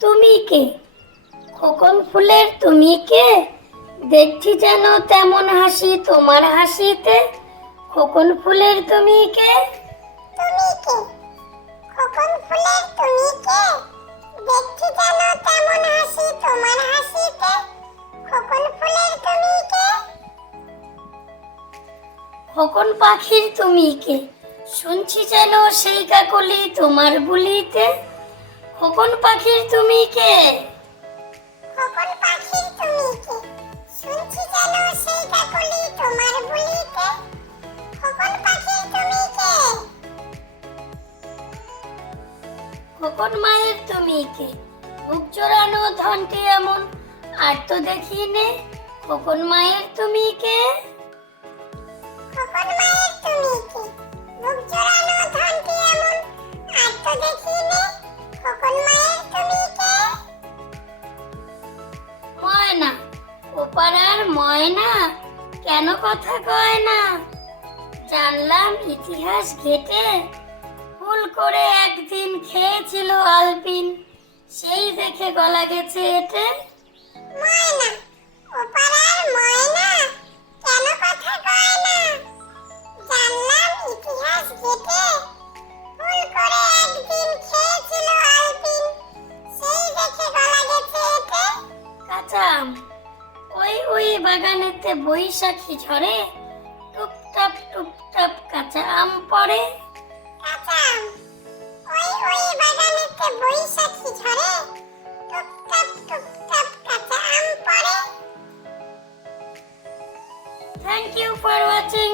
তুমি কে? খোকন ফুলের তুমি কে? দেখছি যেন তেমন হাসি তোমার হাসিতে। খোকন ফুলের তুমি কে? তুমি কে? খোকন ফুলের তুমি কে? দেখছি যেন তেমন হাসি তোমার হাসিতে। খোকন ফুলের তুমি কে? খোকন পাখির তুমি কে? শুনছি যেন সেই কাকলি তোমার বুলিতে খোকন পাখির তুমি কে? খোকন পাখির তুমি কে? শুনছি যেন সেই কাকলি তোমার বুলিতে খোকন পাখির তুমি কে? খোকন মায়ের তুমি কে? বুক জোড়ানো ধনটি এমন আর তো দেখি নে খোকন মায়ের তুমি কে? ময়না ওপাড়ার ময়না? কেন কথা কয় না? জানলাম ইতিহাস ঘেটে ভুল করে একদিন খেয়েছিল আলপিন। সেই দেখে গলা গেছে এতে কথা কয় না? জানলাম ইতিহাস ঘেটে চাম ওই ওই বাগানেতে বৈশাখী ঝরে টুপটাপ টুপটাপ কাঁচা আম পড়ে। কাঁচা আম ওই ওই থ্যাংক ইউ ওয়াচিং